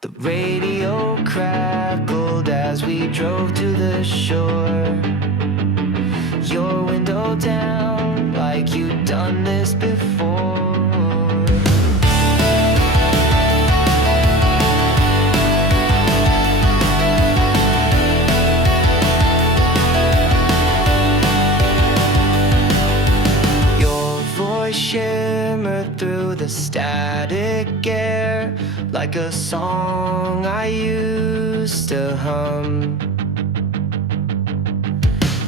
The radio crackled as we drove to the shore. Your window down like you'd done this before. Your voice shimmered through the static air like a song I used to hum.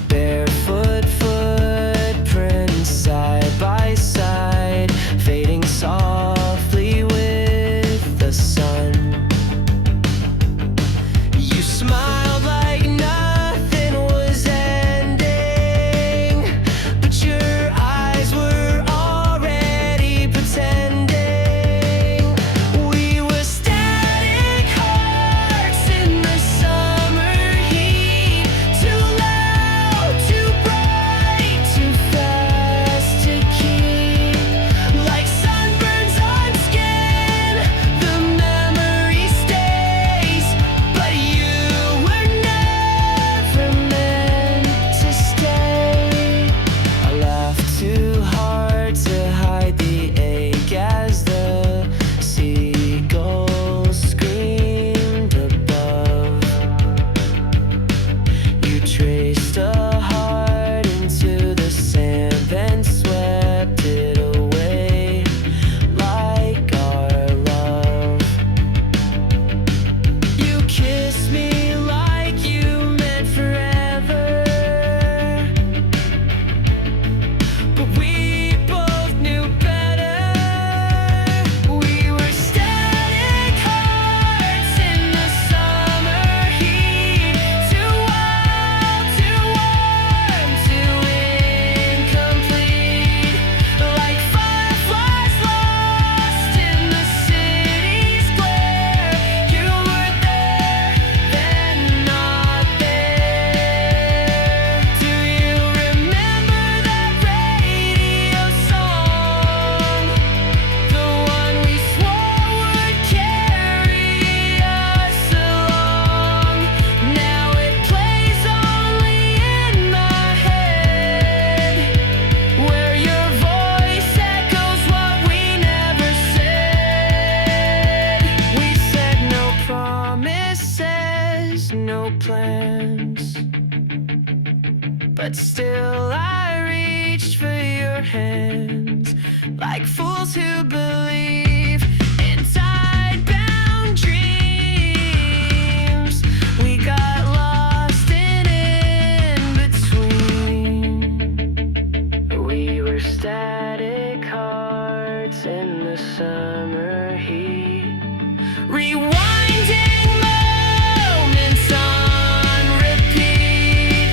Barefoot footprints side by side, fading softly with the sun. You smiled like nothing was ending, but your eyes were already pretending. We were static hearts in the summer heat, too loud, too bright, too fast to keep. Like sunburns on skin, the memory stays, but you were never meant to stay. I laughed too hard to hide the ache as the seagulls screamed above. You traced a heart into the sand, then swept it away like our love. You kissed me like you meant forever, but we both knew better. We were static hearts in the summer heat, too wild, too warm, too incomplete. Like fireflies lost in the city's glare. You were there, then not there. Do you remember that radio song? The one we swore would carry us along. Now it plays only in my head, where your voice echoes what we never said. We said no promises, no plans, but still I reached for your hands, like fools who believe in tide-bound dreams. We got lost in between. We were static hearts in the summer heat, rewinding moments on repeat.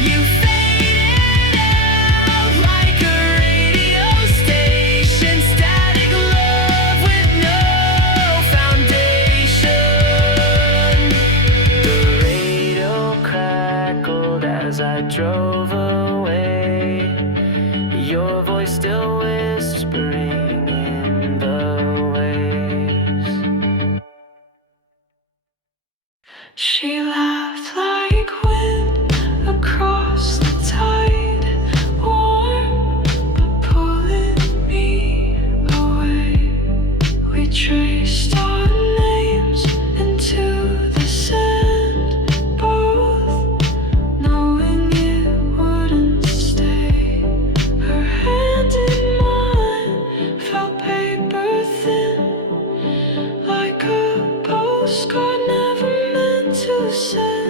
You faded out like a radio station, static love with no foundation. The radio crackled as I drove away, your voice still whispering in the waves. She laughed like wind across the tide, warm but pulling me away. We traced our names into the sand, both knowing it wouldn't stay. Her hand in mine felt paper thin, like a postcard never meant to say.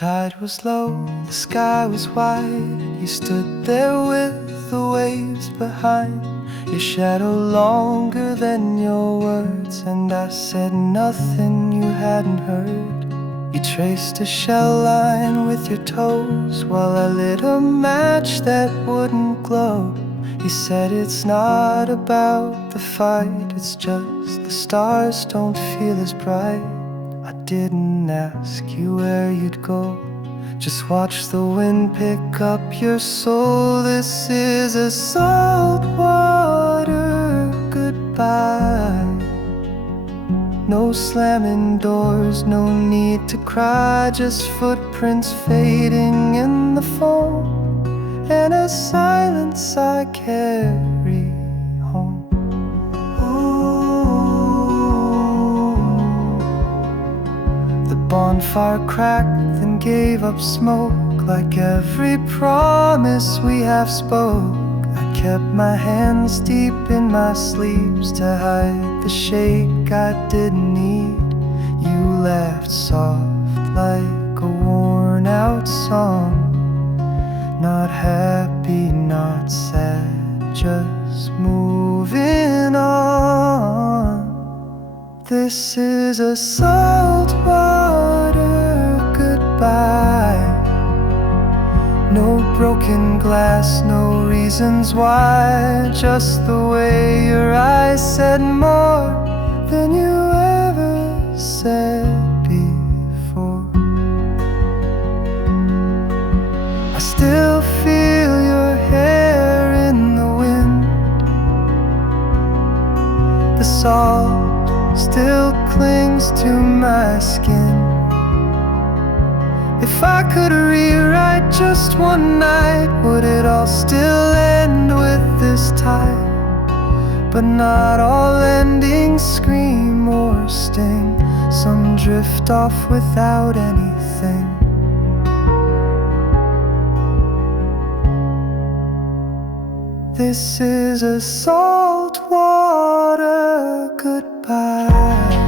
tide was low, the sky was wide. You stood there with the waves behind, your shadow longer than your words. And I said nothing you hadn't heard. You traced a shell line with your toes while I lit a match that wouldn't glow. You said it's not about the fight, it's just the stars don't feel as bright. I didn't ask you where you'd go, just watch the wind pick up your soul. This is a saltwater goodbye. No slamming doors, no need to cry, just footprints fading in the foam and a silence I carry home. Ooh. The bonfire cracked and gave up smoke, like every promise we have spoke. I kept my hands deep in my sleeves to hide the shake I didn't need. You laughed soft like a worn out song, not happy, not sad, just moving on. This is a saltwater goodbye. No broken glass, no reasons why, just the way your eyes said more than you ever said before. I still feel your hair in the wind. The salt still clings to my skin. If I could rewrite just one night, would it all still end with this tide? But not all endings scream or sting. Some drift off without anything. This is a saltwater goodbye.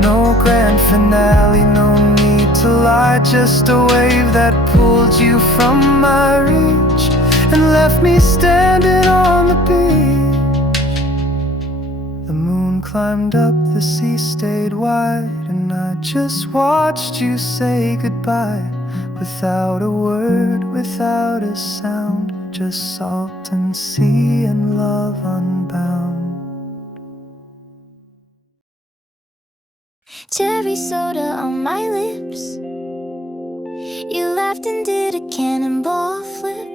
No grand finale, no need to lie, just a wave that pulled you from my reach and left me standing on the beach. The moon climbed up, the sea stayed wide, and I just watched you say goodbye, without a word, without a sound, just salt and sea and love unbound. Cherry soda on my lips. You laughed and did a cannonball flip.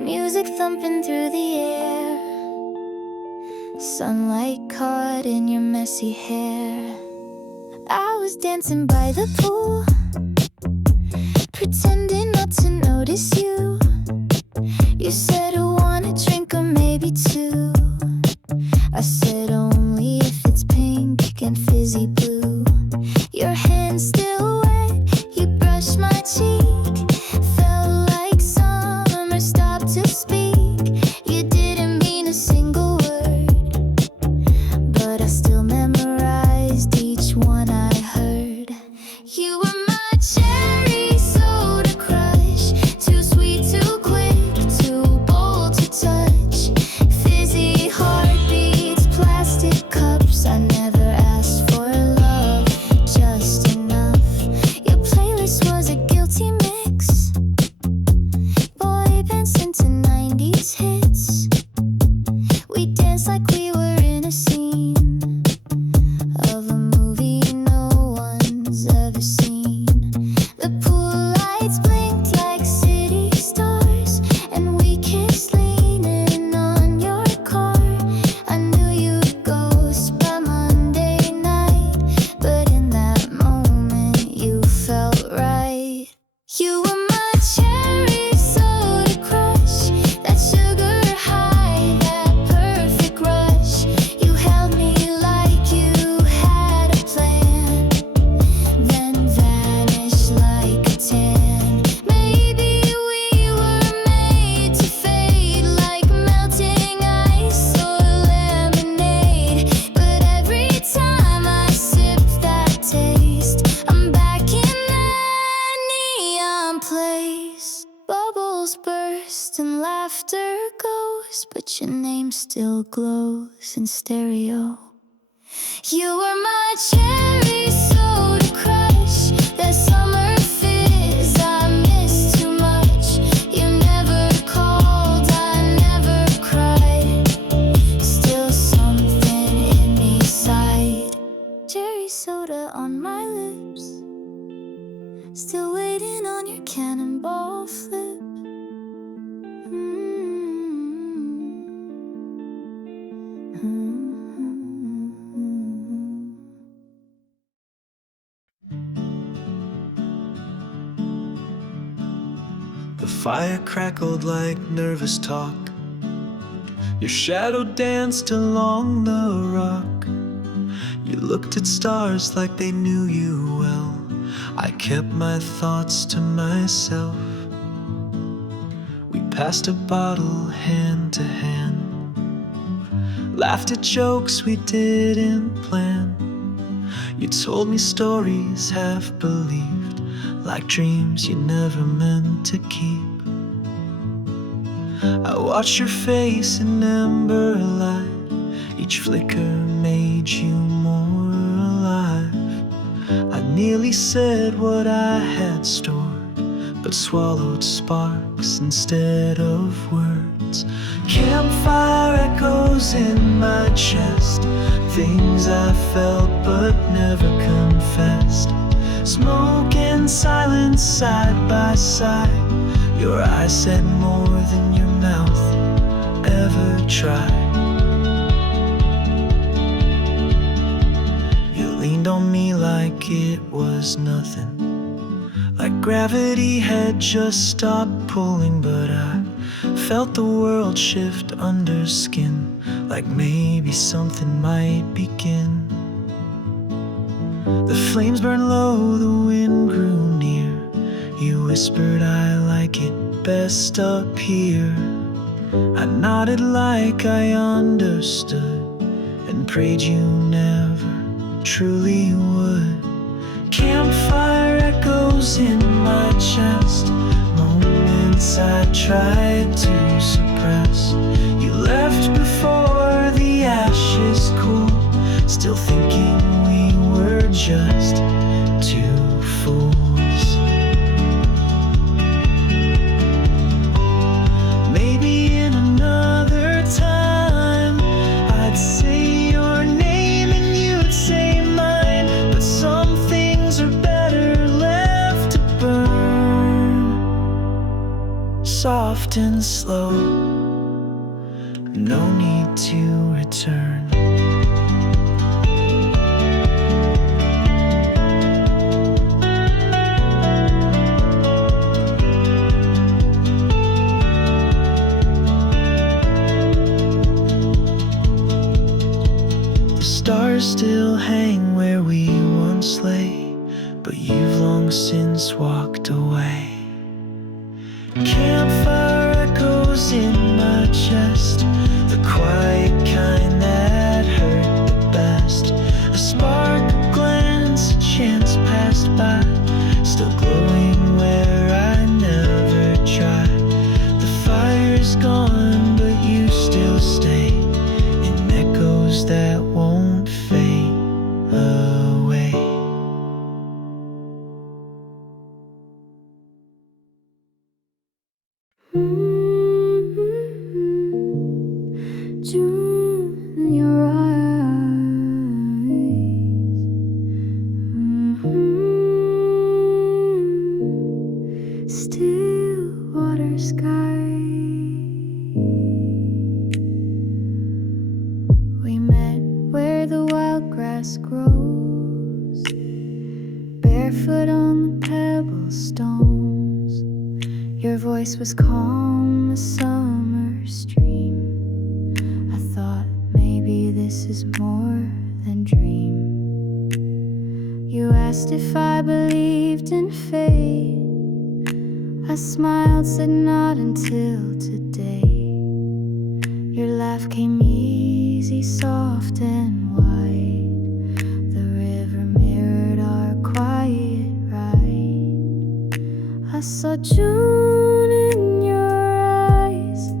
Music thumping through the air. Sunlight caught in your messy hair. I was dancing by the pool, pretending not to notice you. You said I want a drink or maybe two. I said only if it's pink and fizzy blue. Your hand's still wet, you brushed my cheek. Felt like summer stopped to speak. You didn't mean a single word, but I still memorized each one I heard. You were my cherry soda crush, too sweet, too quick, too bold to touch. Fizzy heartbeats, plastic cups. I never asked for love, just enough. Your playlist was a guilty mix, boy bands into 90s hits. We danced like we were in a scene of a movie no one's ever seen. The pool lights blinked like city stars, and we kissed leaning on your car. I knew you'd ghost by Monday night, but in that moment you felt right. You were my cherry soda crush, that sugar high, that perfect rush. You held me like you had a plan, then vanished like a tan. Maybe we were made to fade like melting ice or lemonade. But every time I sip that taste, I'm back in one place. Bubbles burst and laughter goes, but your name still glows in stereo. You were my cherry soda crush, that summer fizz I missed too much. You never called, I never cried. Still something in me sighed. Cherry soda on my lips, still waiting on your cannonball flip. The fire crackled like nervous talk. Your shadow danced along the rock. You looked at stars like they knew you well. I kept my thoughts to myself. We passed a bottle hand to hand, laughed at jokes we didn't plan. You told me stories half believed, like dreams you never meant to keep. I watched your face in ember light. Each flicker made you more alive. I nearly said what I had stored, but swallowed sparks instead of words. Campfire echoes in my chest, things I felt but never confessed. Smoke and silence side by side. Your eyes said more than your mouth ever tried. You leaned on me like it was nothing, like gravity had just stopped pulling. But I felt the world shift under skin, like maybe something might begin. The flames burned low, the wind grew near. You whispered, I like it best up here. I nodded like I understood, and prayed you never truly would. Campfire echoes in my chest, moments I tried to suppress. You left before the ashes cooled, still thinking we were just two fools. Maybe in another time I'd say your name and you'd say mine, but some things are better left to burn, soft and slow, no need to return. Stars still hang where we once lay, but you've long since walked away. Campfire echoes in my chest, the quiet kind that hurt the best. A spark, a glance, a chance passed by, still glowing where I never tried. The fire's gone, but you still stay in echoes that won't fade away. June in your eyes, still water sky. We met where the wild grass grows, barefoot on the pebble stones. Your voice was calm as summer stream. I thought maybe this is more than dream. You asked if I believed in fate. I smiled, said not until today. Your laugh came easy, soft and wide. The river mirrored our quiet ride. I saw June in your eyes,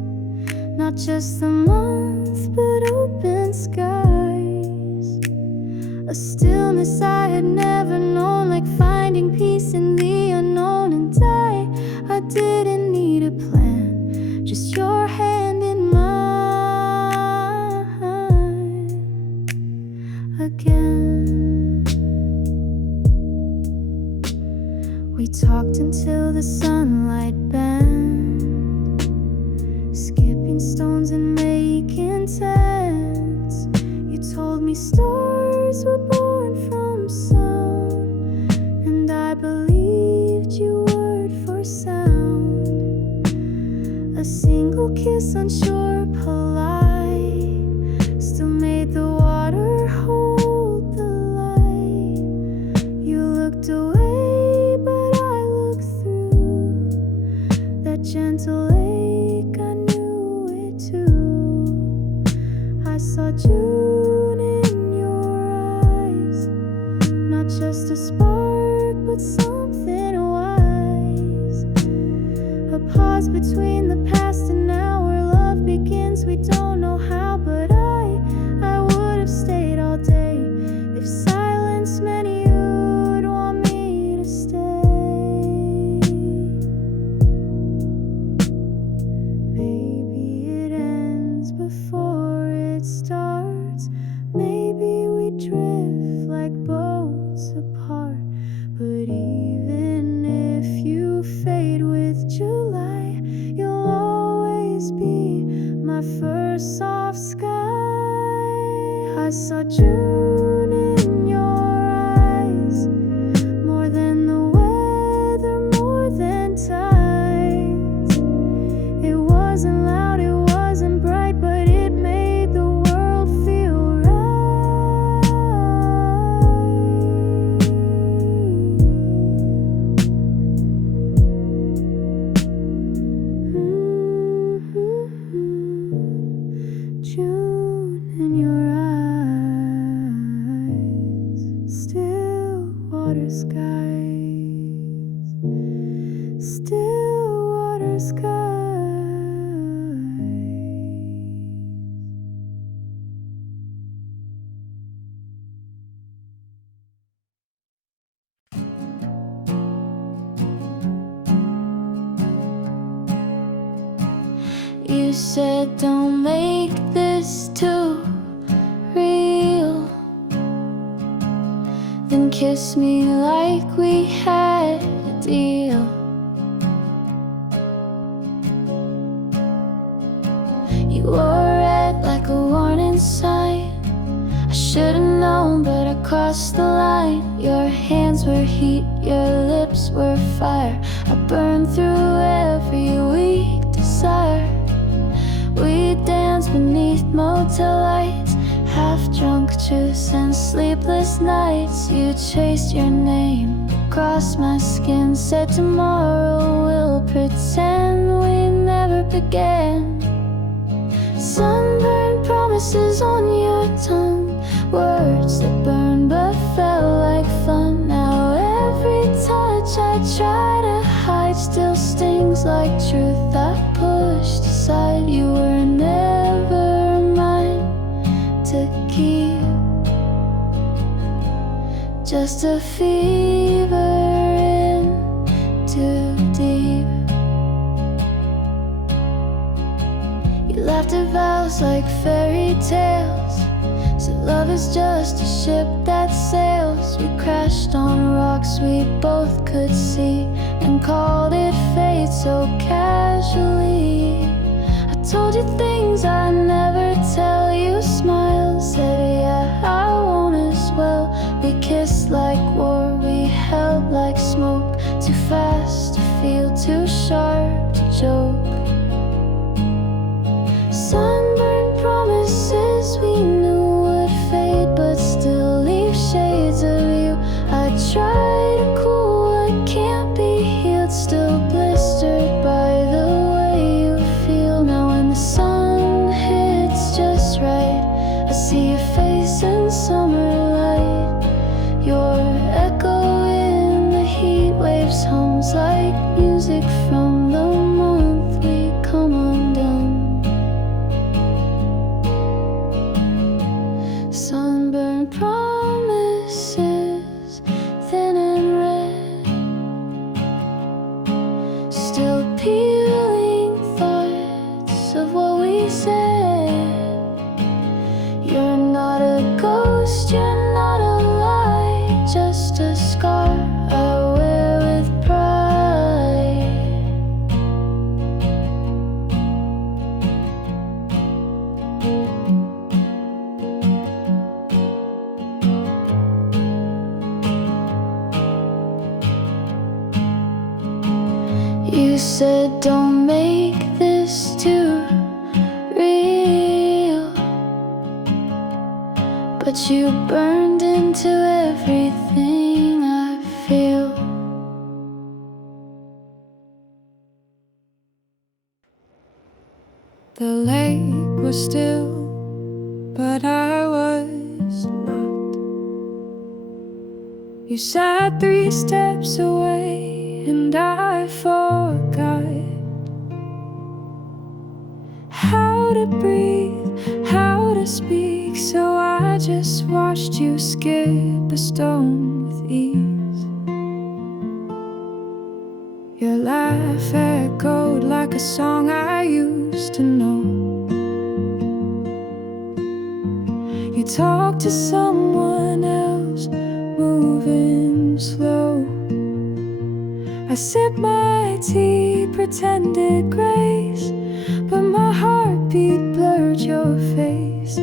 not just the month but open skies, a stillness I had never known, like finding peace in the unknown. And I didn't need a plan, just your hand in mine again. We talked until the sunlight bent, skipping stones and making tents. You told me stars were born from sound, and I believed you word for sound. A single kiss on shore polite still made the water hold the light. You looked away, but I looked through that gentle lake. I knew it too. I saw June in your eyes, not just a spark but something wise, a pause between the past and now where love begins. We don't know how, but I would have stayed all day if silence meant you'd want me to stay. Maybe it ends before it starts, maybe we drift like boats apart. But even if you fade with July, you'll always be my first soft sky. I saw June in your eyes, more than the weather, more than tides. It wasn't loud, it wasn't bright, but it made the world feel right. June in your eyes, still water skies, still water skies. You said don't make this too real, then kiss me like we had a deal. You wore red like a warning sign. I should've known, but I crossed the line. Your hands were heat, your lips were fire. I burned through every weak desire. We danced beneath motel lights, half drunk juice and sleepless nights. You chased your name across my skin, said tomorrow we'll pretend we never began. Sunburnt promises on your tongue, words that burn but felt like fun. Now every touch I try to hide still stings like truth I pushed aside. You were never mine to keep, just a fever in too deep. You laughed at vows like fairy tales, said love is just a ship that sails. We crashed on rocks we both could see and called it fate so casually. I told you things I never tell. You smiled, said yeah I won't as well. We kissed like war, we held like smoke, too fast to feel, too sharp to joke. Sunburnt promises we knew would fade, but still leave shades of you. I try to cool what can't be healed, still blistered by the way you feel. Now when the sun hits just right, I see your face in summer light. Your echo in the heat waves hums like music. Repealing thoughts of what we said. You're not a ghost, you're not a lie, just a scar I wear with pride. You said don't make this too real, but you burned into everything I feel. The lake was still, but I was not. You sat 3 steps away, and I forgot how to breathe, how to speak. So I just watched you skip a stone with ease. Your laugh echoed like a song I used to know. You talked to someone else, moving slow. I sipped my tea, pretended grace, but my heartbeat blurred your face.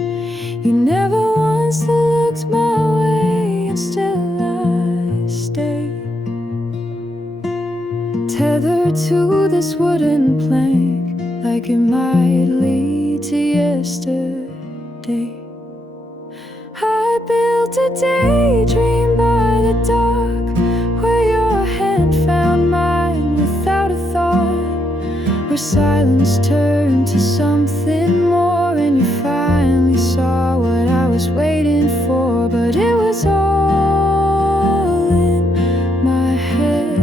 You never once looked my way, and still I stayed, tethered to this wooden plank, like it might lead to yesterday. I built a daydream by the dock, where your hand found mine without a thought, where silence turned to something more, and you finally saw what I was waiting for. But it was all in my head,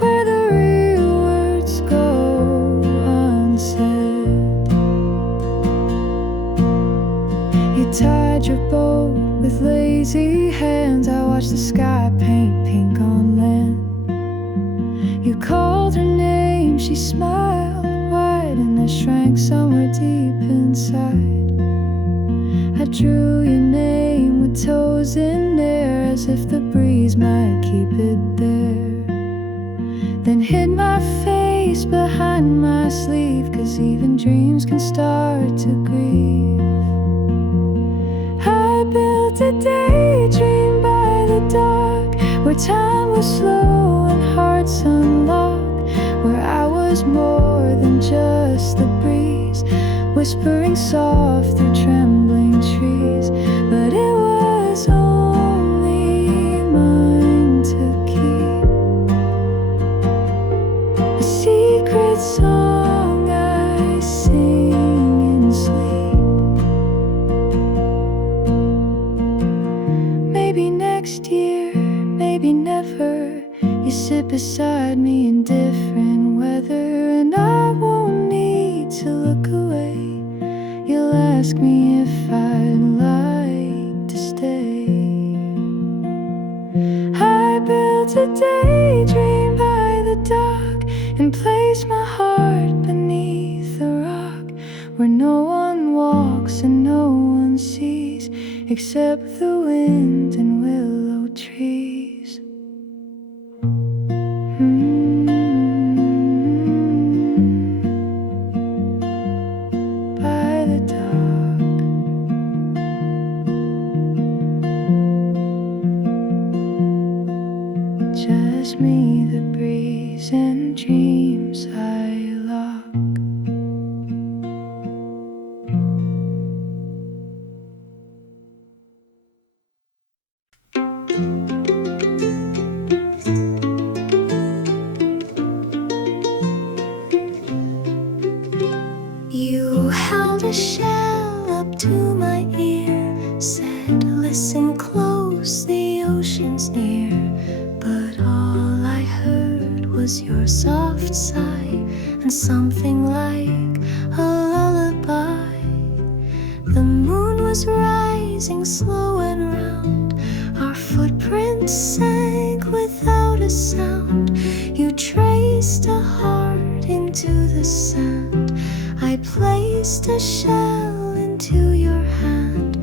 where the real words go unsaid. You tied your bow with lazy hands. I watched the sky paint pink on land. You called her name, she smiled wide, and I shrank somewhere deep inside. I drew your name with toes in air, as if the breeze might keep it there. Then hid my face behind my sleeve, 'cause even dreams can start to grieve. I built a daydream by the dock, where time was slow and hearts unlocked, where I was more than just the breeze, whispering soft through trembling trees. But it was only mine to keep, a secret song I sing in sleep. Maybe next year, maybe never, you sit beside me in different weather, and I won't need to look away. You'll ask me if I'd like to stay. I built a daydream by the dock, and placed my heart beneath a rock, where no one walks and no one sees, except the wind and willow trees. By the dock, just me, the breeze, and dreams I lock. You held a shell up to my ear, said, listen close, the ocean's near. But all I heard was your soft sigh, and something like a lullaby. The moon was rising slow and round, our footprints sank without a a sound. You traced a heart into the sand. I placed a shell into your hand.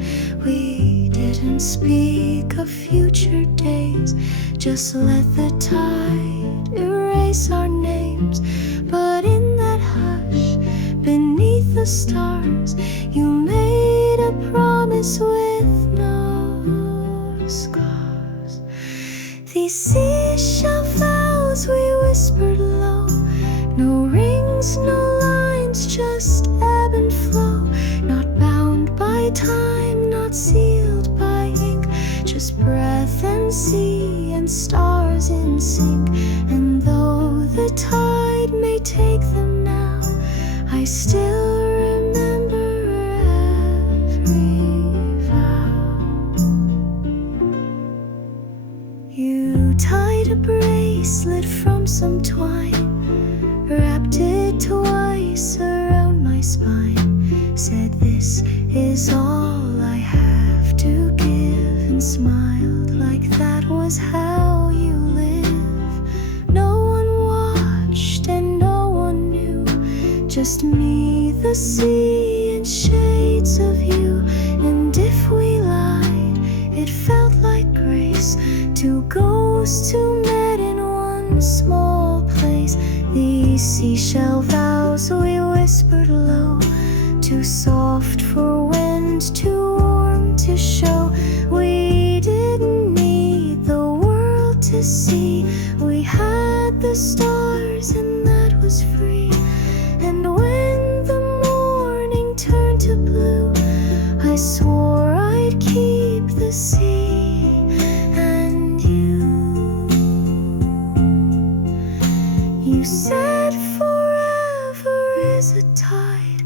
We didn't speak of future days, just let the tide erase our names. But in that hush, beneath the stars, you made a promise with no scars. These seashell vows we whispered low, no rings, no lines, just ebb and flow. Not bound by time, not sealed by ink, just breath and sea and stars in sync. And though the tide may take them now, I still remember every vow. You tied a bracelet from some twine, wrapped it twice around my spine, said this is all I have to give, and smiled like that was how you live. No one watched and no one knew, just me, the sea, and shades of you. And if we lied, it felt like grace, two ghosts who met in one small place. These seashell vows we whispered low, too soft for wind, too warm to show. We didn't need the world to see, we had the stars and that was free. And when the morning turned to blue, I swore I'd keep the sea and you. You said forever is a tide,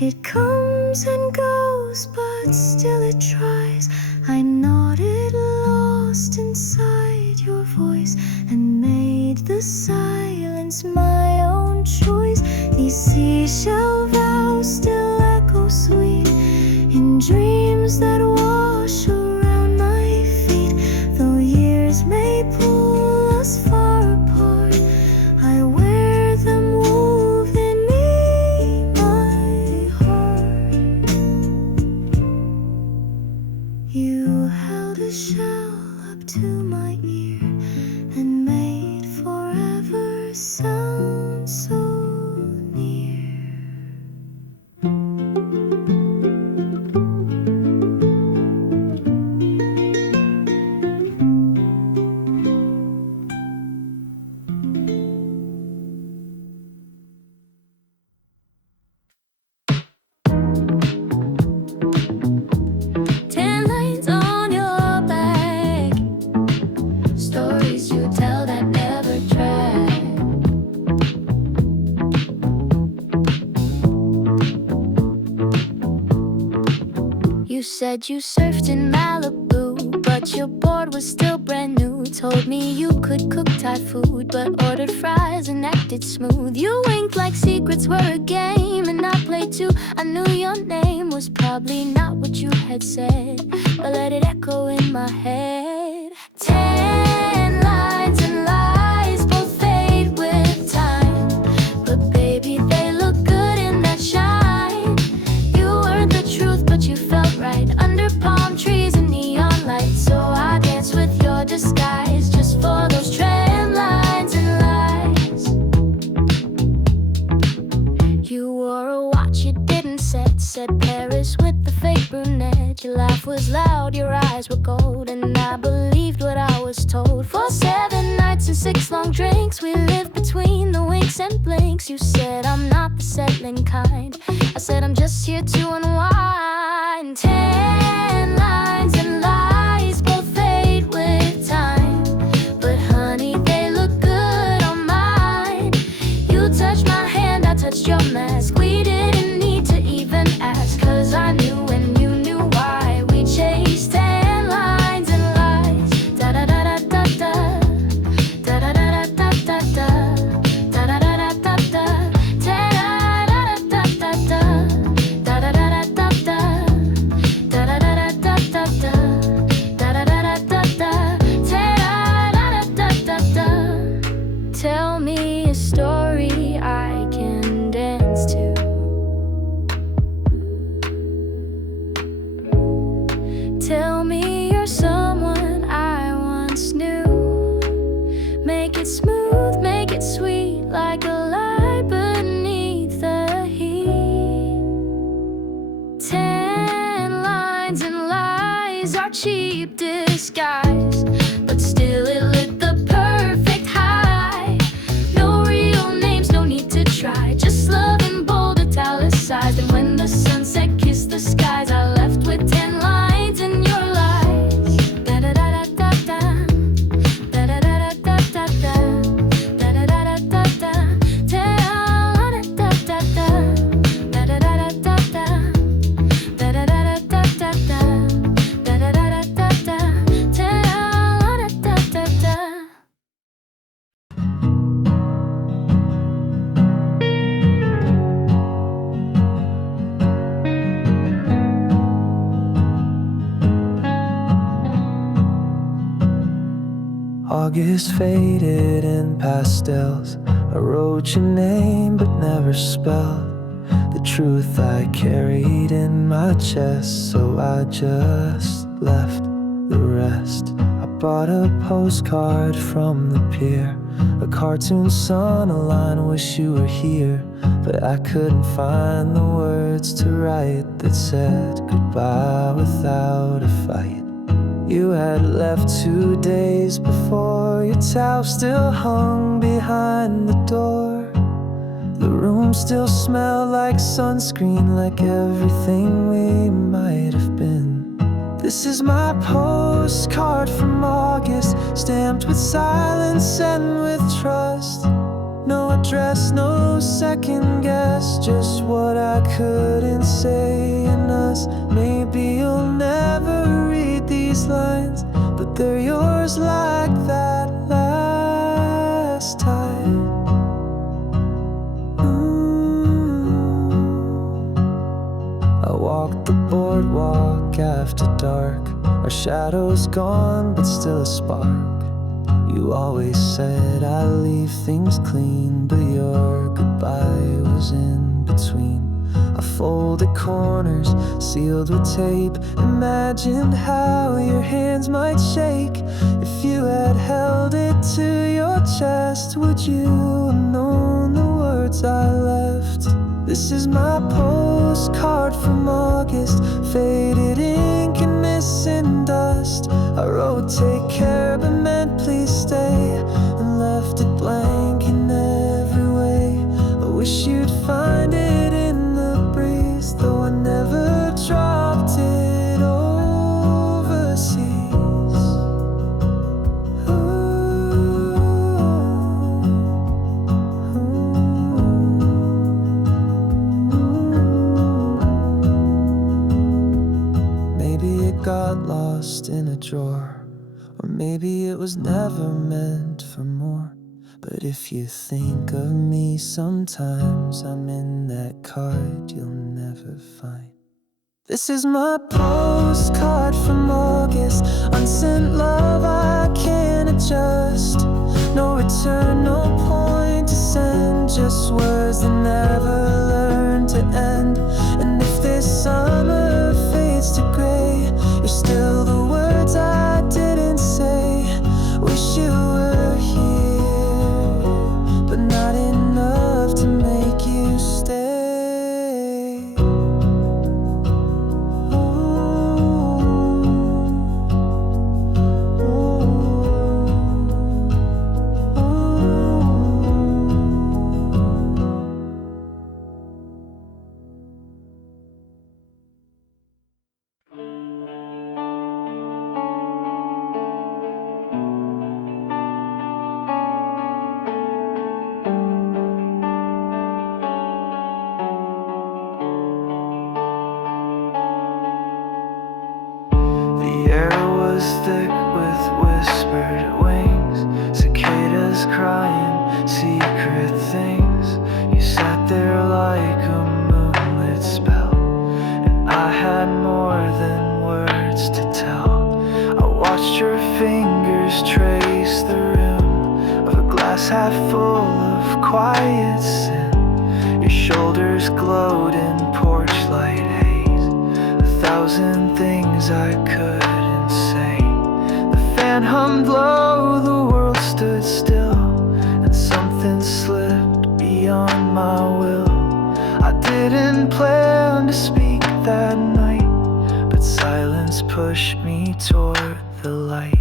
it comes and goes, but still it tries. I nodded, lost inside your voice, and made the silence my own choice. These seashell vows still echo sweet in dreams that wash around my feet. Though years may pull us far apart, I wear them woven in my heart. You held a shell up to my ear and made forever sound so near. Tan lines on your back, stories you tell that never track. You said you surfed in Malibu, but your board was still brand new. Told me you could cook Thai food, but ordered fries and acted smooth. You winked like secrets were a game, and I played too. I knew your name was probably not what you had said, but let it echo in my head. Tan lines and lies both fade with time, but baby they look good in that shine. You weren't the truth, but you felt right under palm trees and neon lights. So I danced with your disguise just for those tan lines and lies. You wore a watch you didn't set, said Paris with the fake brunette. Your laugh was loud, your eyes were gold, and I believed what I was told. For 7 nights and 6 long drinks, we lived between the winks and blinks. You said I'm not the settling kind, I said I'm just here to unwind. Tan lines and lies both fade with time, but honey they look good on mine. You touched my hand, I touched your mask. We didn't need to even ask, cause I knew and you knew why. We chased tan lines and lies. Da da da da da da. Da da da da da da da. Da da da da da da. Da da da da da da. Da da da da da da. Da da smooth, make it sweet like a lie beneath the heat. 10 lines and lies are cheap disguise, but still it lit the perfect high. No real names, no need to try, just love in bold italicized. And when the sunset kissed the skies, I left with 10 lines in your lies. Da da da da da da da da da da da da da da da da da August faded in pastels. I wrote your name but never spelled the truth I carried in my chest, so I just left the rest. I bought a postcard from the pier, a cartoon sun, a line, wish you were here, but I couldn't find the words to write that said goodbye without a fight. You had left 2 days before, your towel still hung behind the door. The room still smelled like sunscreen, like everything we might have been. This is my postcard from August, stamped with silence and with trust. No address, no second guess, just what I couldn't say in us. Maybe you'll never read these lines, but they're yours like that last time. I walked the boardwalk after dark, our shadows gone but still a spark. You always said I leave things clean, but your goodbye was in between. I folded corners, sealed with tape, imagined how your hands might shake. If you had held it to your chest, would you have known the words I left? This is my postcard from August, faded ink and missing dust. I wrote take care but meant please stay, and left it blank in every way. I wish you'd find it in the breeze, though I never dropped it overseas. Maybe it got lost in a drawer, or maybe it was never meant for more. But if you think of me sometimes, I'm in that card you'll never find. This is my postcard from August, unsent love I can't adjust. No return, no point to send, just words that never learn to end. And if this summer fades to gray, you're still the words I didn't say. Wish you were here, but not enough to make you stay. The air was thick with whispered wings, cicadas crying secret things. You sat there like a moonlit spell, and I had more than words to tell. I watched your fingers trace the rim of a glass half full of quiet sin. Your shoulders glowed in porch light haze, 1,000 things I couldn't say. The fan hummed low, the world stood still. didn't plan to speak that night, but silence pushed me toward the light.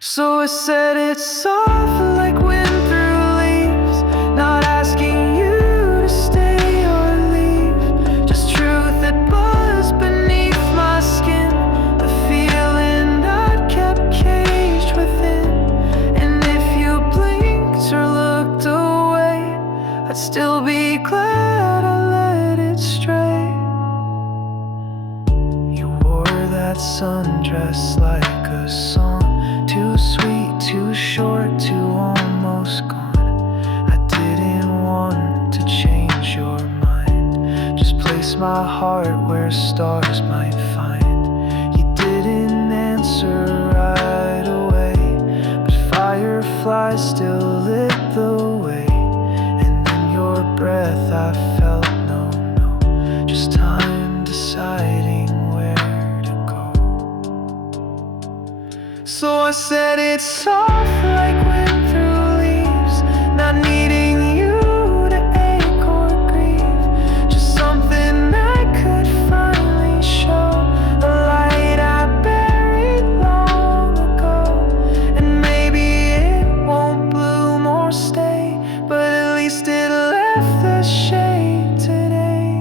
So I said it's soft like wind through leaves, not asking you to stay or leave, just truth that buzzed beneath my skin, the feeling I'd kept caged within. And if you blinked or looked away, I'd still be glad I let it stray. You wore that sundress like a song, too sweet, too short, too almost gone. I didn't want to change your mind, just place my heart where stars might find. You didn't answer right away, but fireflies still lit the way. And in your breath I felt no, just time deciding where to go. So I said it's soft like wind through leaves, not needing you to ache or grieve, just something I could finally show, a light I buried long ago. And maybe it won't bloom or stay, but at least it left the shade today.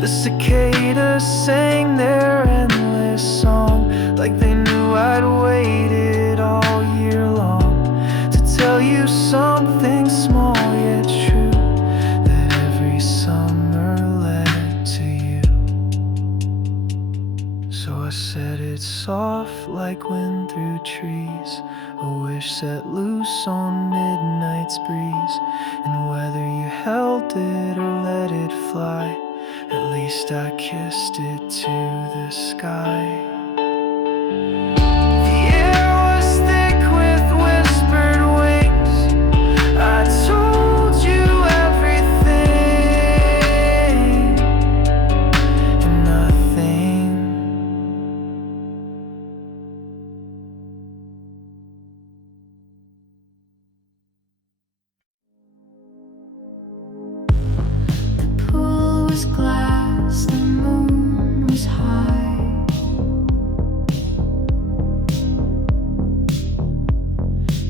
The cicadas sang their endless song, like they knew I'd waited all year long to tell you something small yet true, that every summer led to you. So I said it's soft like wind through trees, a wish set loose on midnight's breeze, and whether you held it or let it fly, at least I kissed it to the sky. The air was thick with whispered wings, I told you everything and nothing. The pool was glass, the moon was high.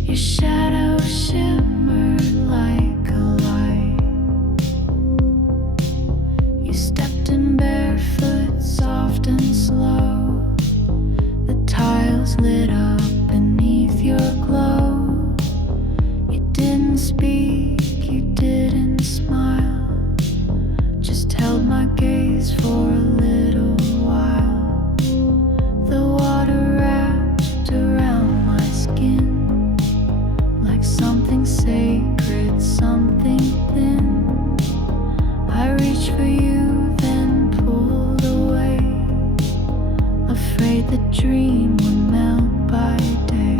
Your shadow shimmered like a light. You stepped in barefoot, soft and slow. The tiles lit up beneath your glow. You didn't speak, you didn't smile, just held my gaze for a little while. The water wrapped around my skin like something sacred, something thin. I reached for you, then pulled away, afraid the dream would melt by day.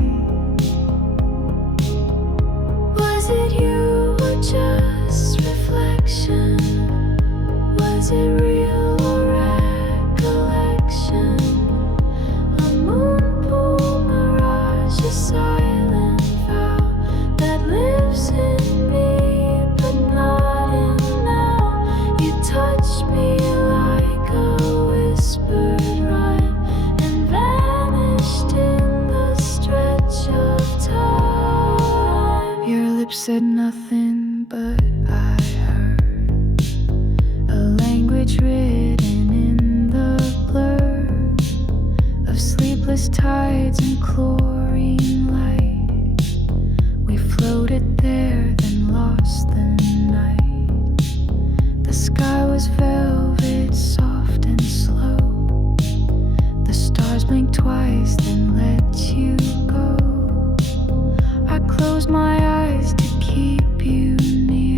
Was it you or just reflection? Was it real or recollection? A moonpool mirage, a silent vow that lives in me but not in now. You touched me like a whispered rhyme and vanished in the stretch of time. Your lips said nothing, but I heard a language written in the blur of sleepless tides and chlorine light. We floated there, then lost the night. The sky was velvet, soft and slow. The stars blinked twice, then let you go. I closed my eyes to keep you near.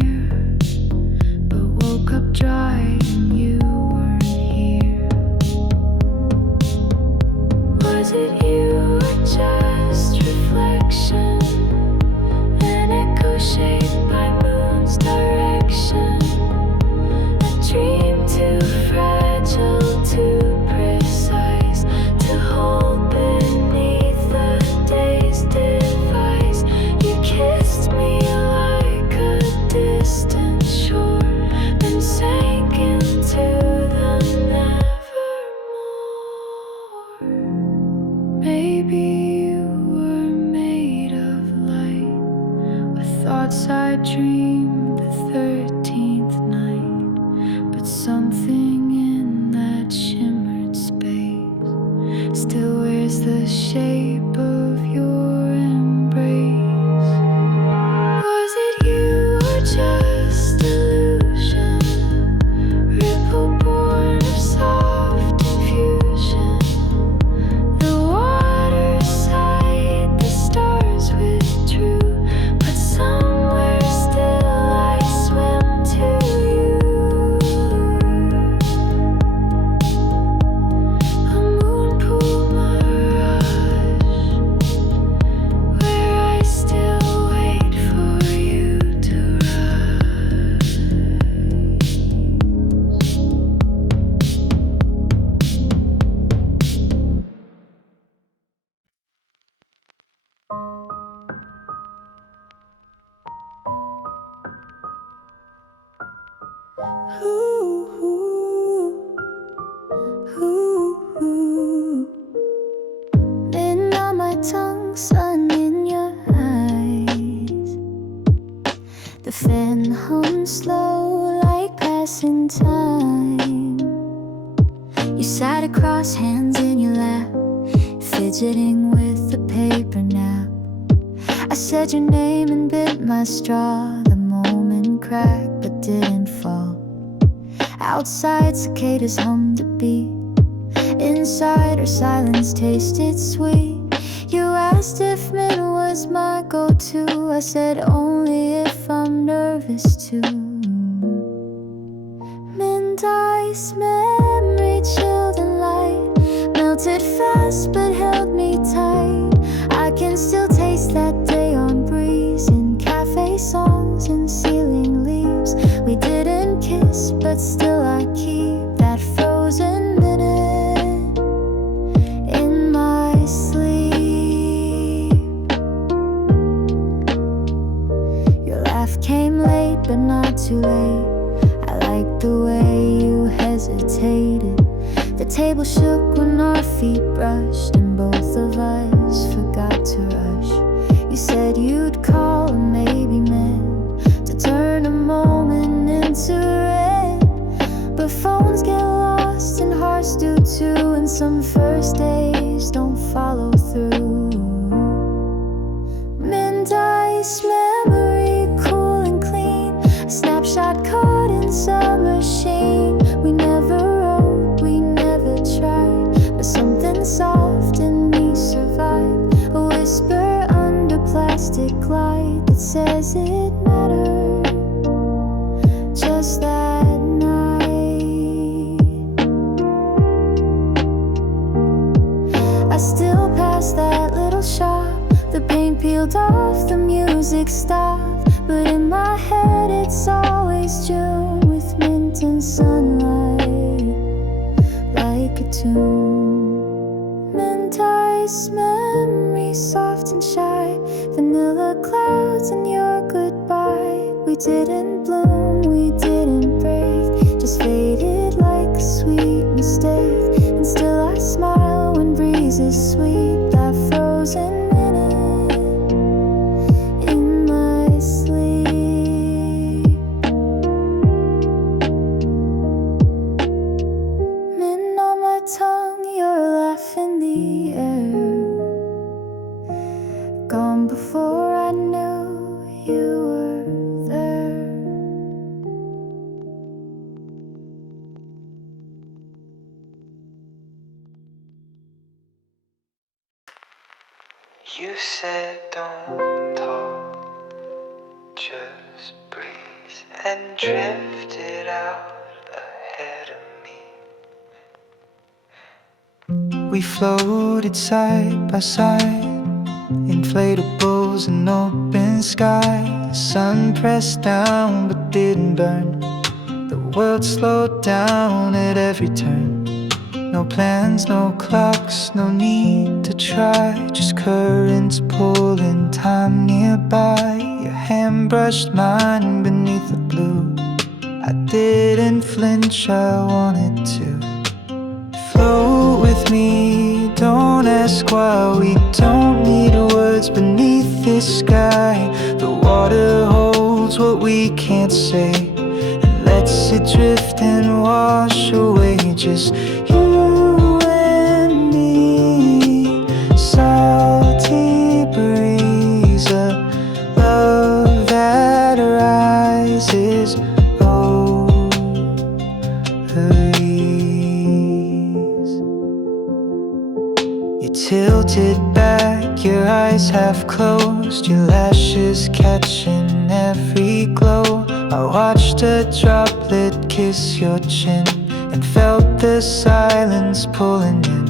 thoughts I dreamed the 13th night, but something in that shimmered space still wears the shape of your embrace. Was it you or just illusion? Ripple born of soft diffusion. The water sighed, the stars withdrew, but somewhere still I swim to you. A moonpool mirage, where I still wait for you to rise. Been on my tongue, sun in your eyes. The fan hums slow like passing time. You sat across, hands in your lap, fidgeting with the paper nap. I said your name and bit my straw. The moment cracked but didn't fall. Outside, cicadas hummed a beat. Inside, our silence tasted sweet. You asked if mint was my go-to. I said only if I'm nervous too. Mint ice, memory chilled and light, melted fast but held me tight. I can still taste that day on breeze, in cafe songs and ceiling leaves. We didn't kiss, but still I keep that frozen minute in my sleep. Your laugh came late, but not too late. I liked the way you hesitated. The table shook when our feet brushed, and both of us forgot to rush. You said you'd call and maybe meant to turn a moment into red. But phones get lost and hearts do too, and some first days don't follow through. Mint ice, memory cool and clean, a snapshot caught in summer sheen. We never wrote, we never tried, but something soft in me survived. A whisper under plastic light that says it mattered just that night. I still pass that little shop. The paint peeled off, the music stopped, but in my head it's always June with mint and sunlight like a tune. Mint ice, memory soft and shy, vanilla clouds and your goodbye. We didn't bloom, we didn't break, just faded like a sweet mistake. And still I smile when breezes sweep that frozen minute in my sleep. Mint on my tongue, your laugh in the air, gone before I knew you were there. You said don't talk, just breathe, and drifted out ahead of me. We floated side by side, inflatables in open sky. The sun pressed down but didn't burn. The world slowed down at every turn. No plans, no clocks, no need to try. Just currents pulling time nearby. Your hand brushed mine beneath the blue. I didn't flinch, I wanted to. Float with me, don't ask why. We don't need words beneath this sky. The water holds we can't say, and lets it drift and wash away. Just you and me, salty breeze, a love that rises over ease. You tilted back, your eyes half closed, your lashes catching every glow. I watched a droplet kiss your chin and felt the silence pulling in.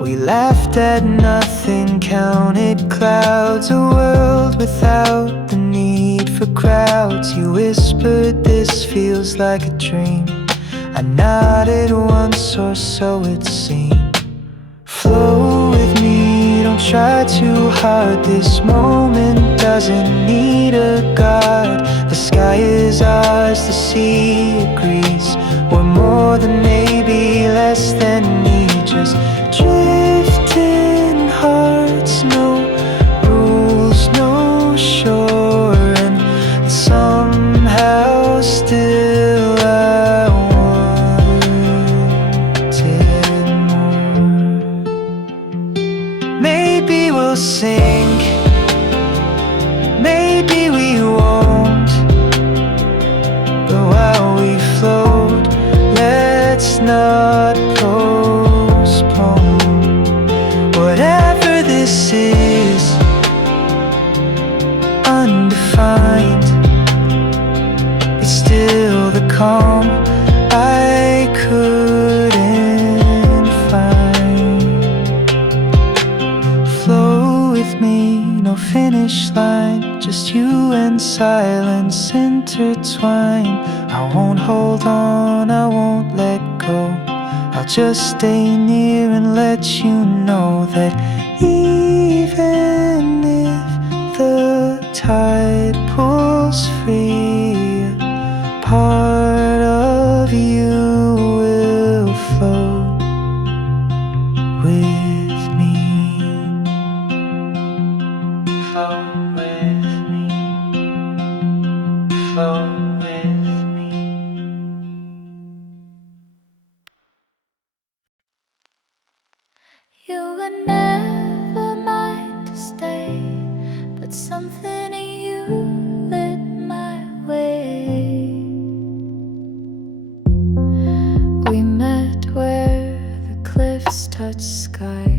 We laughed at nothing, counted clouds, a world without the need for crowds. You whispered, this feels like a dream. I nodded once, or so it seemed. Flow with me, don't try too hard. This moment doesn't need a guard. The sky is ours, the sea agrees. We're more than maybe less than need. Just drifting hearts, no rules, no shore, and somehow still I wanted more. Maybe we'll sink, maybe we won't, but while we float, let's not postpone. Whatever this is, undefined, it's still the calm I couldn't find. Flow with me, no finish line, just you and silence intertwine. I won't hold on, I won't let go. I'll just stay near and let you know that even if the tide pulls free, a part of you will float with me. Float with me. Float with me. You were never mine to stay, but something in you lit my way. We met where the cliffs touch sky.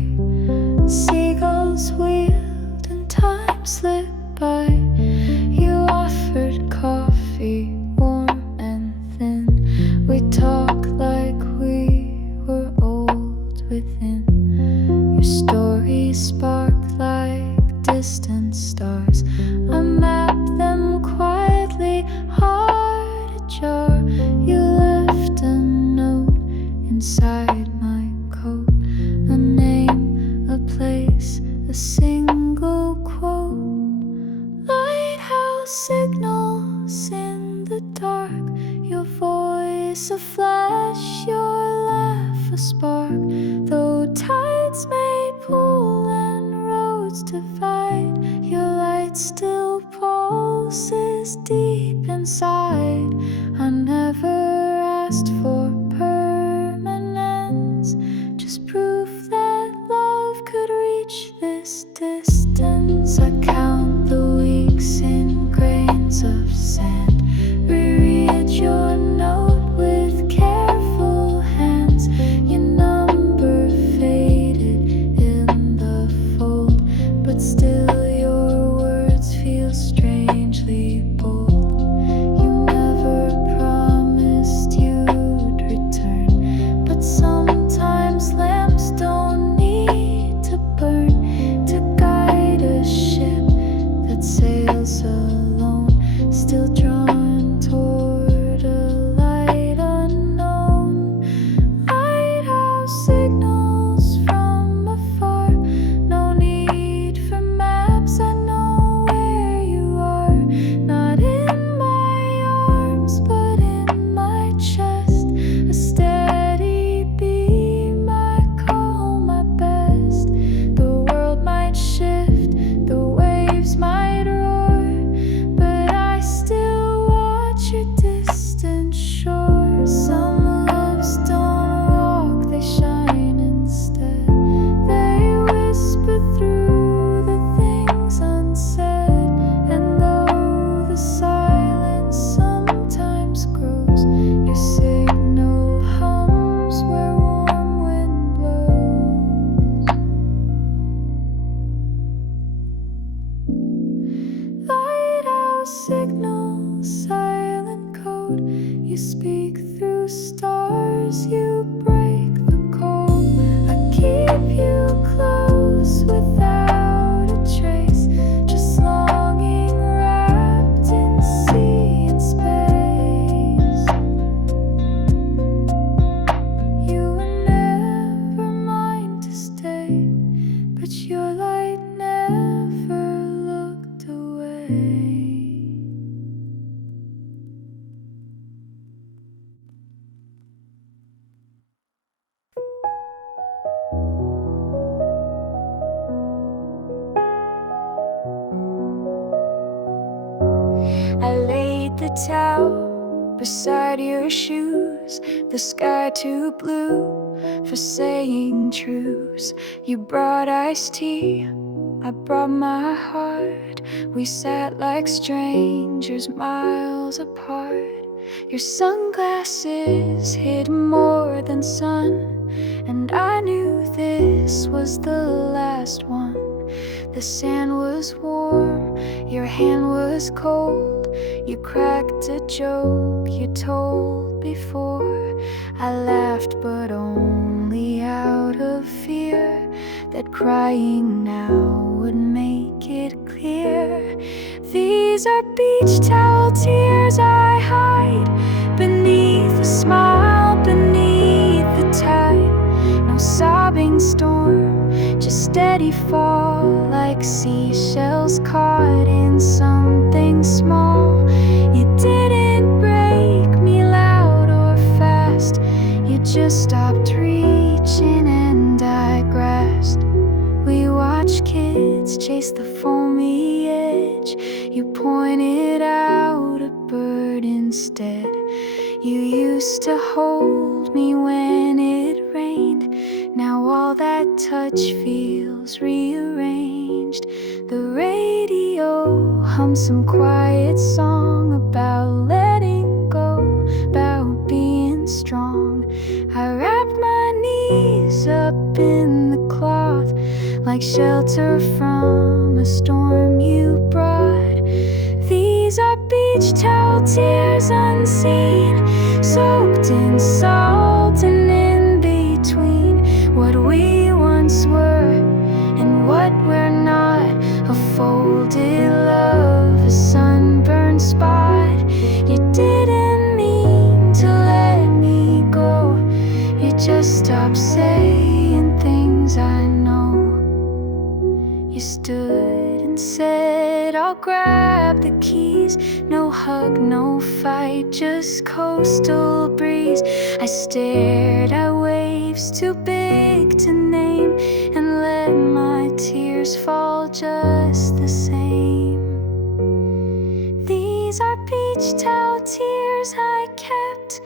Seagulls wheeled and time slipped by. You offered coffee, warm and thin. We talked like we were old within. Your stories spark like distant stars. I map them quietly, heart ajar. You left a note inside my coat, a name, a place, a single quote. Lighthouse signals in the dark. Your voice a flash, your laugh a spark. Though tides may pull and roads divide, your light still pulses deep inside. I never asked for permanence, just proof that love could reach this distance. I count the weeks in grains of sand, reread your note with careful hands. Your number faded in the fold, but still your words feel signal, silent code. You speak through stars, you break the cold. I keep you close without a trace, just longing wrapped in sea and space. You were never mine to stay, but your light never looked away. I laid the towel beside your shoes, the sky too blue for saying truce. You brought iced tea, I brought my heart. We sat like strangers miles apart. Your sunglasses hid more than sun, and I knew this was the last one. The sand was warm, your hand was cold. You cracked a joke you told before. I laughed, but only out of fear that crying now would make it clear. These are beach towel tears I hide beneath a smile, beneath the tide. No sobbing storm, just steady fall, like seashells caught in something small. You didn't break me loud or fast, you just stopped reaching and I grasped. We watched kids chase the foamy edge. You pointed out a bird instead. You used to hold me when it rained. Now all that touch feels rearranged. The radio hums some quiet song about letting go, about being strong. I wrapped my knees up in the cloth, like shelter from a storm you brought. These are beach towel tears unseen, soaked in salt and in between what we once were and what we're not. A folded love, a sunburned spot. You didn't mean to let me go, you just stopped saying things I know. You stood and said, I'll grab the keys. No hug, no fight, just coastal breeze. I stared at waves too big to name and let my tears fall just the same. These are beach towel tears I kept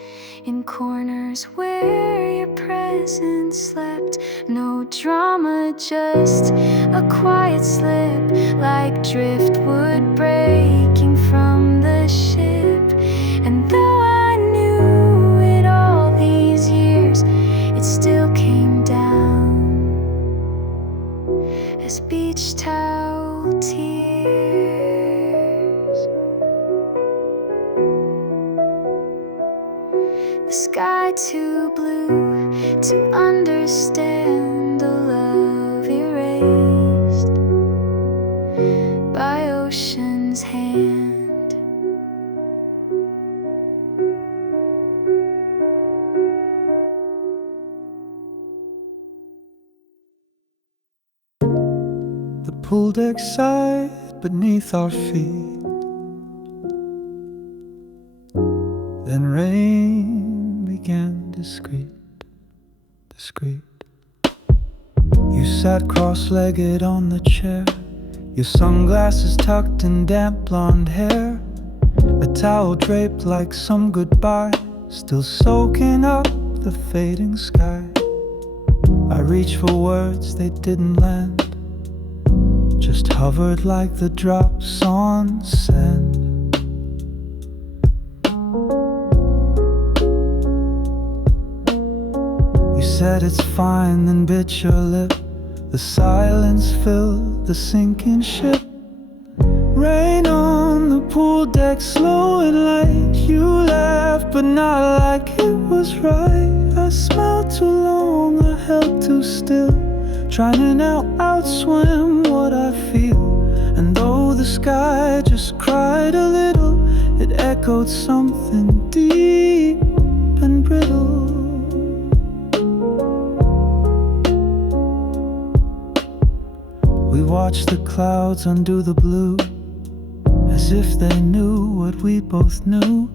in corners where your presence slept. No drama, just a quiet slip, like driftwood breaking from the ship. And though I knew it all these years, it still came down as beach towel tears. The sky too blue to understand a love erased by ocean's hand. The pool deck sighed beneath our feet. Then rain began discreet. You sat cross-legged on the chair, your sunglasses tucked in damp blonde hair, a towel draped like some goodbye, still soaking up the fading sky. I reached for words, they didn't land, just hovered like the drops on sand. You said it's fine, then bit your lip. The silence filled the sinking ship. Rain on the pool deck slowing light. You laughed but not like it was right. I smiled too long, I held too still, trying to now outswim what I feel. And though the sky just cried a little, it echoed something deep and brittle. We watched the clouds undo the blue, as if they knew what we both knew.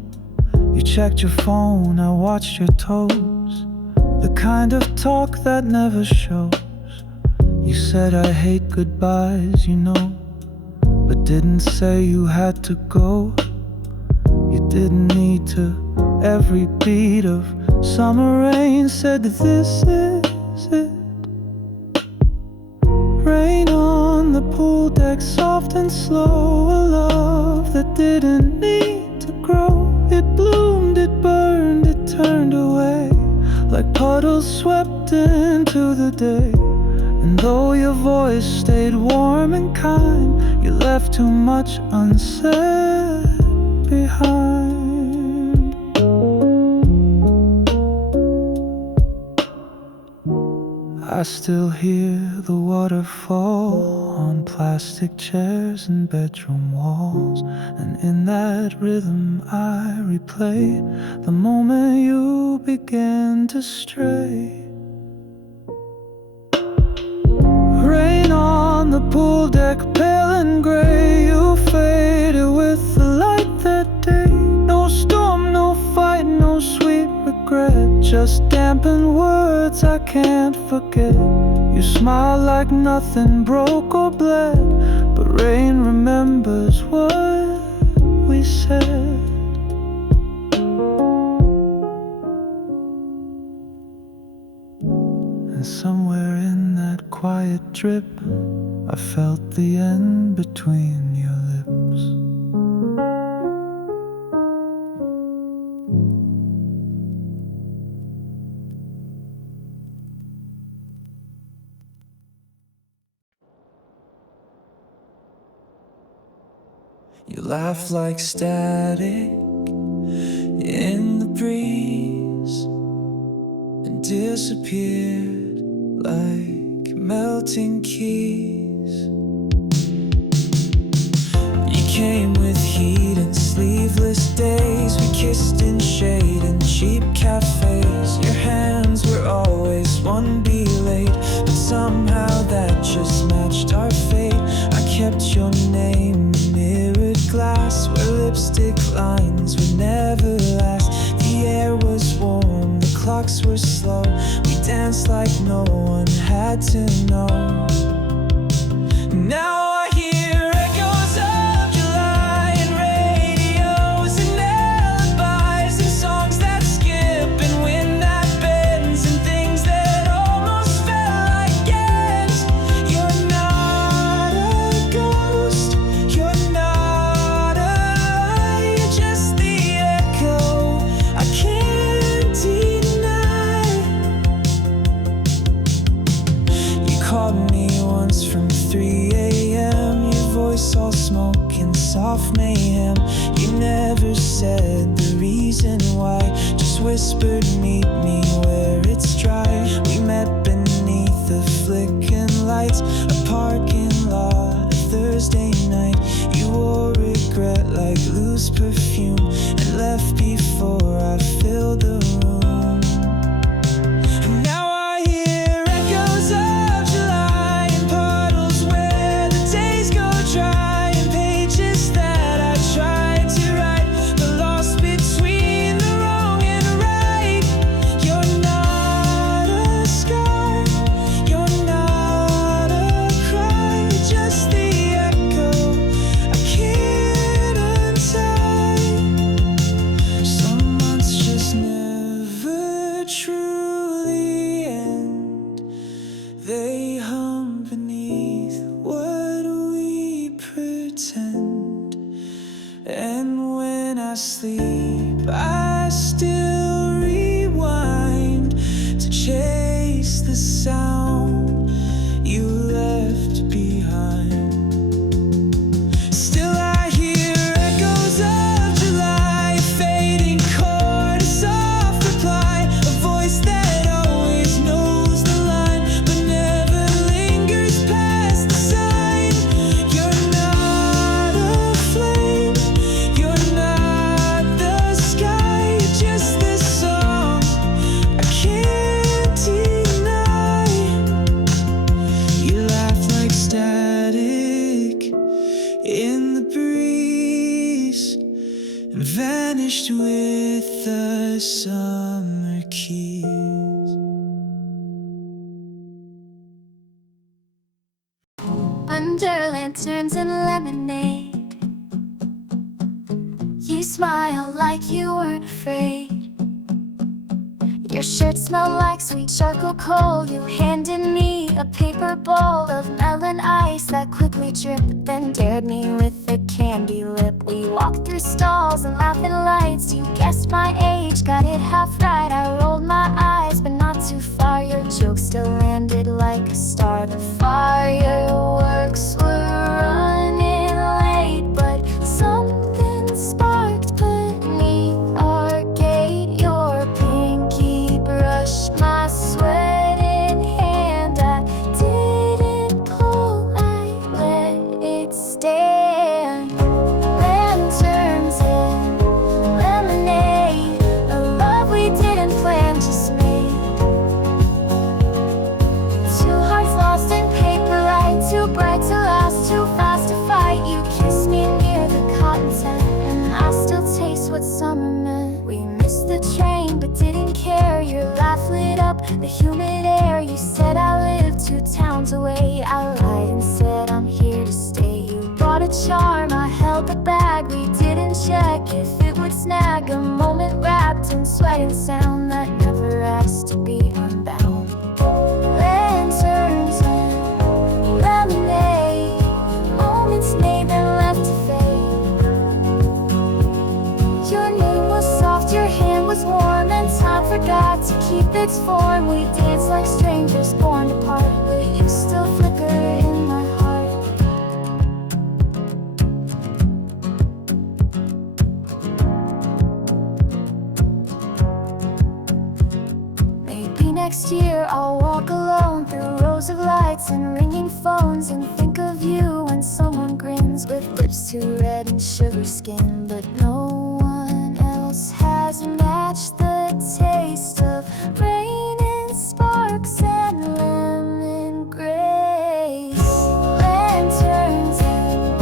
You checked your phone, I watched your toes, the kind of talk that never shows. You said I hate goodbyes, you know, but didn't say you had to go. You didn't need to. Every beat of summer rain said this is it. Rain on the pool deck, soft and slow, a love that didn't need to grow. It bloomed, it burned, it turned away, like puddles swept into the day. And though your voice stayed warm and kind, you left too much unsaid behind. I still hear the waterfall on plastic chairs and bedroom walls, and in that rhythm I replay the moment you began to stray. Rain on the pool deck, pale and gray, you faded with the light that day. No storm, no fight, no sweet regret, just dampened words I can't forget. You smiled like nothing broke or bled, but rain remembers what we said. And somewhere in that quiet drip, I felt the end between your lips. You laughed like static in the breeze and disappeared like melting keys. You came with heat and sleeveless days. We kissed in shade in cheap cafes. Your hands were always one beat late, but somehow that just matched our fate. I kept your name in mirrored glass, where lipstick lines would never last. The air was warm, the clocks were slow. We danced like no one had to know. Now I hear echoes of July in radios and alibis and songs that skip and wind that bends and things that almost felt like ends. You're not a ghost, you're not a lie, you're just the echo I can't deny. You called me once from 3 a.m., your voice all smoke and soft mayhem. You never said the reason why, just whispered meet me where it's dry. We met beneath the flickering lights, a parking lot, a Thursday night. You wore regret like loose perfume and left before I filled the room. Now I hear echoes of July in puddles where the days go dry, and pages that I tried to write but lost between the wrong and right. You're not a scar, you're not a cry, you're just the echo I can't untie. Some months just never truly end. They hum beneath what we pretend. And when I sleep, I still rewind to chase the sound you left behind. Still I hear echoes vanished with the summer kiss. Under lanterns and lemonade, you smile like you weren't afraid. Your shirt smelled like sweet charcoal coal. You handed me a paper bowl of melon ice that quickly dripped, then dared me with a candy lip. We walked through stalls and laughing lights. You guessed my age, got it half right. I rolled my eyes, but not too far. Your joke still landed like a star. The fireworks were running late, but something sparked beneath our gate. Your pinky brushed my sweating hand. I didn't pull, I let it stand. Lanterns and lemonade, a love we didn't plan, just made. Two hearts lost in paper, right? Too bright to last, too fast to fight. You kissed me near the cotton tent, and I still taste what summer meant. We missed the train but didn't care. Your laugh lit up the humid air. You said I lived 2 towns away. I lied and said I'm here to stay. You brought a charm, I held the bag. We didn't check if it would snag. A moment wrapped in sweat and sound that never asked to be unbound. Lanterns and lemonade, moments made then left to fade. Your name was soft, your hand was warm, and time forgot to keep its form. We danced like strangers born apart, but you still flicker in my heart. Maybe next year I'll walk alone through rows of lights and ringing phones and think of you when someone grins with lips too red and sugar skin. But no one else has matched the taste of rain and sparks and lemon grace. Lanterns and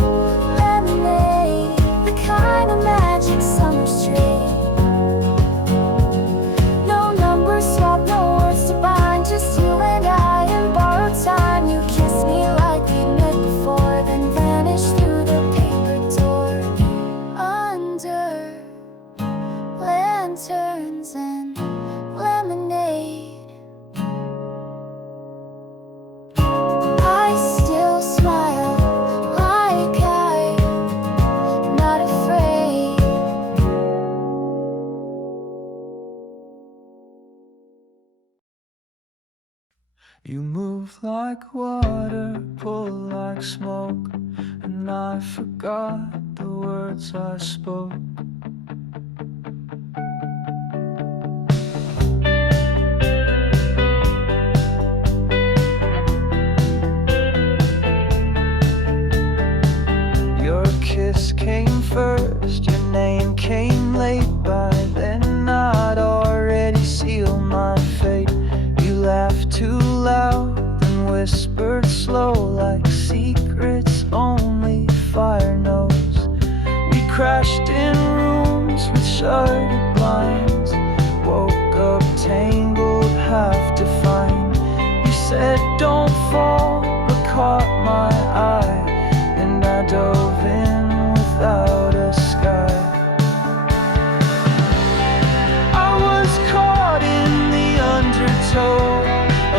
lemonade, the kind of magic summer's trade. No numbers swap, no words to bind, just you and I in borrowed time. You kissed me like we met before, then vanished through the paper door. Under lanterns and lemonade, I still smile like I'm not afraid. You move like water, pull like smoke, and I forgot the words I spoke. Your kiss came first, your name came late. By then I'd already sealed my fate. You laughed too loud and whispered slow, like secrets only fire knows. We crashed in rooms with shuttered blinds, woke up tangled, half defined. You said don't fall, but caught my eye, and I dove in without a sky. I was caught in the undertow,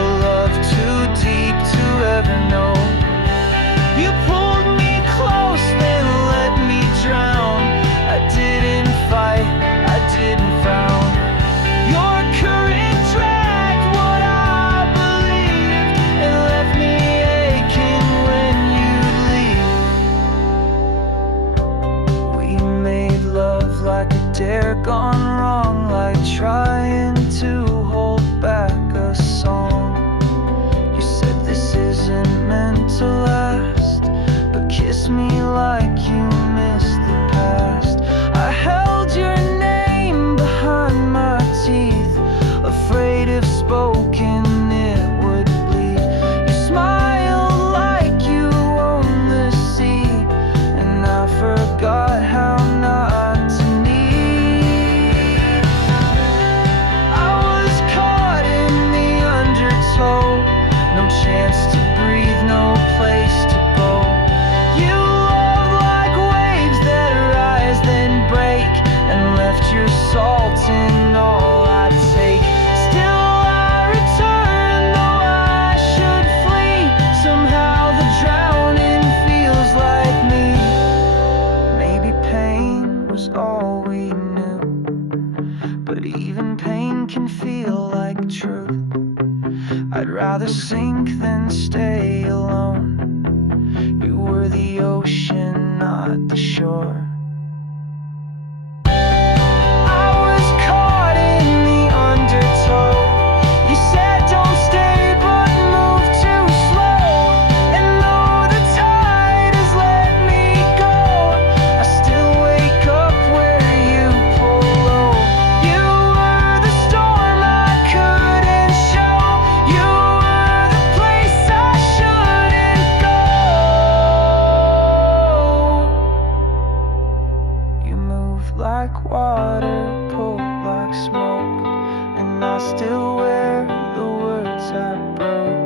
a love too deep to ever know. You pulled me close, then let me drown. I didn't fight, I didn't frown. Your current dragged what I believed and left me aching when you'd leave. We made love like a dare gone wrong, like trying to hold back a song. You said this isn't meant to last, but kiss me like you missed the past. I held your name behind my teeth, afraid if spoken it would bleed. You smiled like you own the sea, and I forgot how not to need. rather sink than stay alone. You were the ocean, not the shore. I was caught in the undertow. You said don't stay but move too slow. And though the tide has let me go, I still wake up where you pull low. You were the storm I couldn't show. You were the place I shouldn't go. You move like water, pull like smoke, and I still wear the words I broke.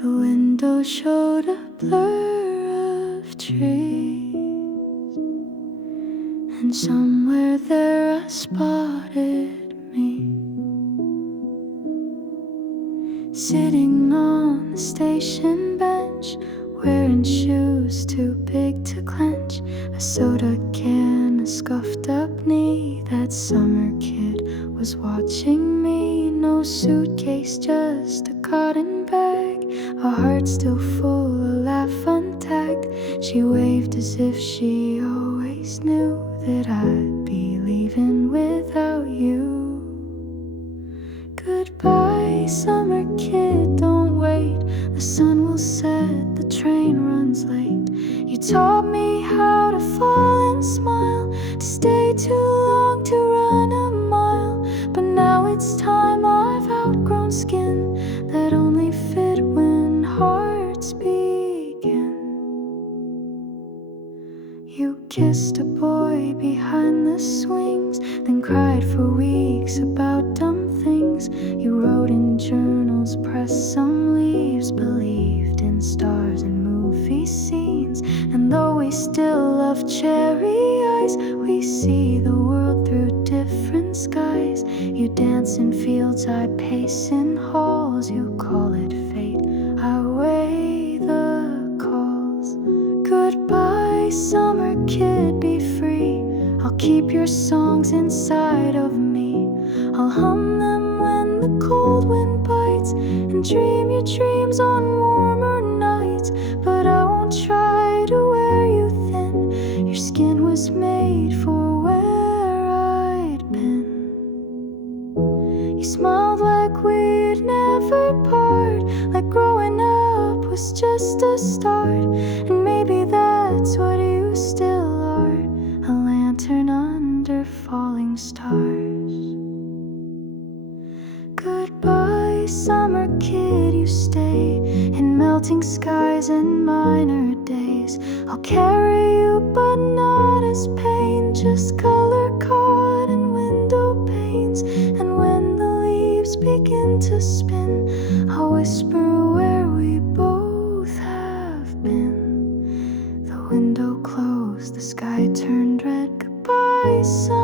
The window showed a blur of trees, and somewhere there I spotted me, sitting on the station bench, wearing shoes too big to clench, a soda can, a scuffed up knee. That summer kid was watching me. No suitcase, just a cotton bag, a heart still full, a laugh untagged. She waved as if she always knew that I'd be leaving without you. Goodbye, summer kid, don't wait. The sun will set, the train runs late. You taught me how to fall and smile, to stay too long to run a mile. But now it's time, I've outgrown skin that only fit when hearts begin. You kissed a boy behind the swings, then cried for weeks about dumb things. You wrote in journals, pressed some leaves, believed in stars and movie scenes. And though we still love cherry eyes, we see the world through different skies. You dance in fields, I pace in halls. You call it fate, I weigh the calls. Goodbye, summer kid, be free. I'll keep your songs inside of me. I'll hum them when the cold wind bites, and dream your dreams on warmer nights. But I won't try to wear you thin. Your skin was made for where I'd been. You smiled like we'd never part, like growing up was just a start. And maybe that's what you still are, a lantern under falling stars. Goodbye, summer kid, you stay in melting skies and minor days. I'll carry you, but not as pain, just color caught in window panes. And when the leaves begin to spin, I'll whisper where we both have been. The window closed, the sky turned red. Goodbye, summer